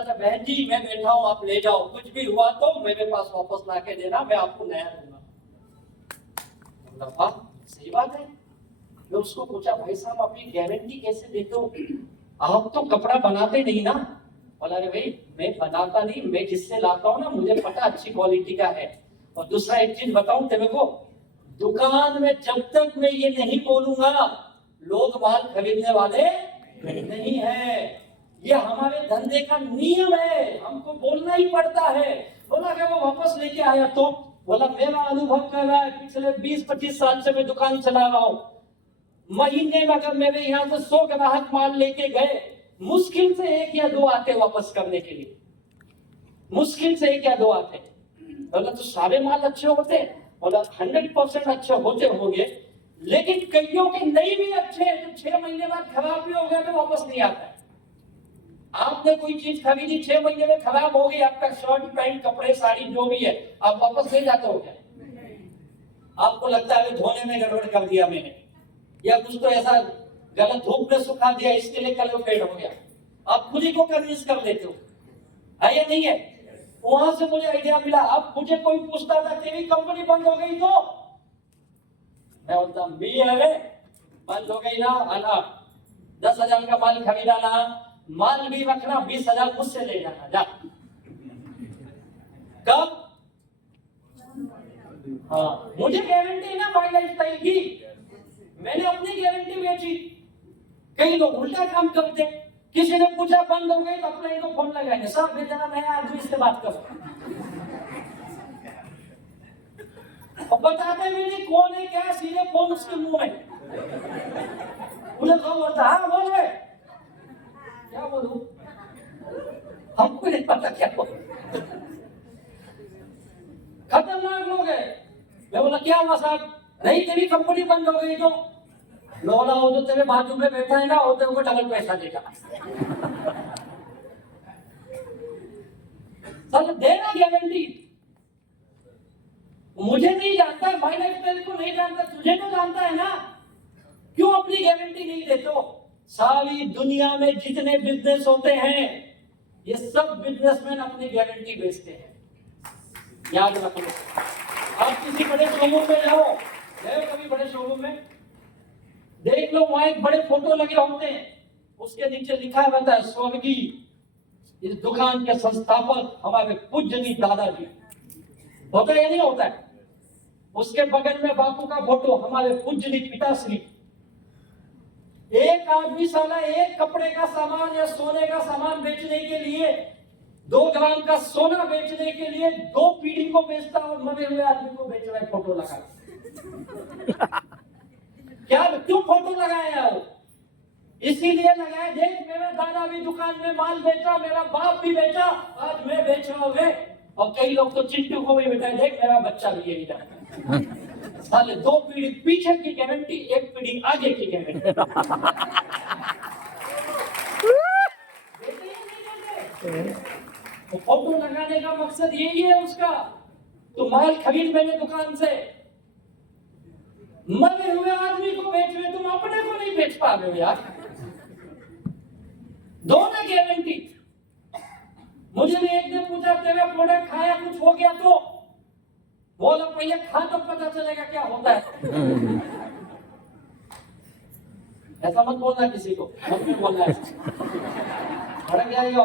था बहन जी मैं बैठा हूँ आप ले जाओ, कुछ भी हुआ तो मेरे पास वापस ला के देना, मैं आपको नया दूंगा। वाह सही बात है। मैं उसको पूछा भाई साहब आप ये गारंटी कैसे देते हो, आप तो कपड़ा बनाते नहीं ना? बोला अरे भाई मैं बनाता नहीं, मैं जिससे लाता हूँ ना मुझे पता अच्छी क्वालिटी का है। और दूसरा एक चीज बताऊं तेरे को, दुकान में जब तक मैं ये नहीं बोलूंगा लोग माल खरीदने वाले नहीं है। ये हमारे धंधे का नियम है, हमको बोलना ही पड़ता है। बोला कि वो वापस लेके आया तो बोला मेरा अनुभव कर रहा है, पिछले 20-25 साल से मैं दुकान चला रहा हूं, महीने में अगर मेरे यहाँ से 100 ग्राहक माल लेके गए, मुश्किल से 1 या 2 आते वापस करने के लिए, मुश्किल से 1 या 2 आते। बोला तो सारे माल अच्छे होते? बोला 100% अच्छे होते होंगे, लेकिन कईयों के नहीं भी अच्छे हैं तो 6 महीने बाद खराब भी हो गया तो वापस नहीं आता है। आपने कोई चीज खरीदी 6 महीने में खराब हो गई, आपका शर्ट पैंट कपड़े साड़ी जो भी है, आप वापस ले जाते हो क्या? आपको लगता है धोने में गड़बड़ कर दिया मैंने, या कुछ तो ऐसा गलत धूप में सुखा दिया इसके लिए कलर फेड हो गया, आप खुद ही को कन्विंस कर लेते हो, है या नहीं है? वहां से मुझे आइडिया मिला। अब मुझे कोई पूछता था तेरी कंपनी बंद हो गई तो मैं बोलता अरे बंद हो गई ना, आना 10,000 का माल खरीदा ना, माल भी रखना, 20,000 मुझसे ले जाना जा। कब? हाँ मुझे गारंटी ना माई लाइफ स्टाइल की, मैंने अपनी गारंटी बेची। कई लोग उल्टा काम करते, किसी ने पूछा बंद हो गई तो अपने को फोन लगाएंगे, सब बेचारा नया आदमी से बात करो, और बताते भी नहीं कौन है क्या, सीधे फोन उसके मुंह में। मुझे कौन बोलता हाँ बोल रहे, क्या बोलूं, हमको नहीं पता क्या बोलूं। खतरनाक लोग है। मैं बोला क्या हुआ साहब, नहीं तेरी कंपनी बंद हो गई तो लोला हो तो तेरे बाजू में बैठा है ना, वो तेरे को डबल पैसा देगा। सर देना गारंटी, मुझे नहीं जानता, माई लाइफ स्टाइल को नहीं जानता, तुझे तो जानता है ना, क्यों अपनी गारंटी नहीं देते हो? सारी दुनिया में जितने बिजनेस होते हैं ये सब बिजनेसमैन अपनी गारंटी बेचते हैं, याद रखो। आप किसी बड़े शोरूम में जाओ, गए कभी बड़े शोरूम में, देख लो वहां एक बड़े फोटो लगे होते हैं, उसके नीचे लिखा रहता है स्वर्गीय इस दुकान के संस्थापक हमारे पूज्यनीय दादाजी, होता है या नहीं होता है? उसके बगल में बापू का फोटो, हमारे पूज्यनीय पिताश्री। एक आदमी साला एक कपड़े का सामान या सोने का सामान बेचने के लिए, 2 ग्राम का सोना बेचने के लिए 2 पीढ़ी को बेचता और मरे हुए आदमी को बेच रहा है फोटो लगा। क्या क्यों फोटो लगाया है? इसीलिए लगाया, देख मेरा दादा भी दुकान में माल बेचा, मेरा बाप भी बेचा, आज मैं बेच रहा हूँ। और कई लोग तो चिंटू को भी बेटा, देख मेरा बच्चा भी यही था। साले 2 पीढ़ी पीछे की गारंटी, 1 पीढ़ी आगे की गारंटी। तो फोटो लगाने का मकसद यही है उसका, तो माल खरीद मेरे दुकान से, मरे हुए आदमी को बेच रहे, तुम अपने को नहीं बेच पा रहे हो यार। दो ना गारंटी। मुझे भी एक ने पूछा तेरा प्रोडक्ट खाया कुछ हो गया तो, बोला पहले खा तो पता चलेगा क्या होता है। ऐसा मत बोलना किसी को, मत भी बोलना है, भड़क जाएगा।